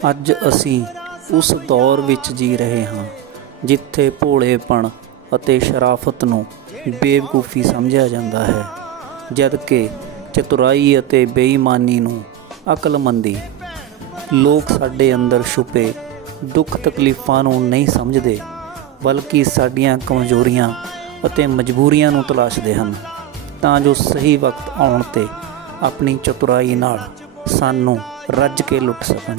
ਅੱਜ ਅਸੀਂ ਉਸ ਦੌਰ ਵਿੱਚ ਜੀ ਰਹੇ ਹਾਂ, ਜਿੱਥੇ ਭੋਲੇਪਣ ਅਤੇ ਸ਼ਰਾਫਤ ਨੂੰ ਬੇਵਕੂਫੀ ਸਮਝਿਆ ਜਾਂਦਾ ਹੈ, ਜਦਕਿ ਚਤੁਰਾਈ ਅਤੇ ਬੇਈਮਾਨੀ ਨੂੰ ਅਕਲਮੰਦੀ ਲੋਕ ਸਾਡੇ ਅੰਦਰ ਛੁਪੇ ਦੁੱਖ ਤਕਲੀਫਾਂ ਨੂੰ ਨਹੀਂ ਸਮਝਦੇ, ਬਲਕਿ ਸਾਡੀਆਂ ਕਮਜ਼ੋਰੀਆਂ ਅਤੇ ਮਜਬੂਰੀਆਂ ਨੂੰ ਤਲਾਸ਼ਦੇ ਹਨ, ਤਾਂ ਜੋ ਸਹੀ ਵਕਤ ਆਉਣ ਤੇ ਆਪਣੀ ਚਤੁਰਾਈ ਨਾਲ ਸਾਨੂੰ ਰੱਜ ਕੇ ਲੁੱਟ ਸਕਣ।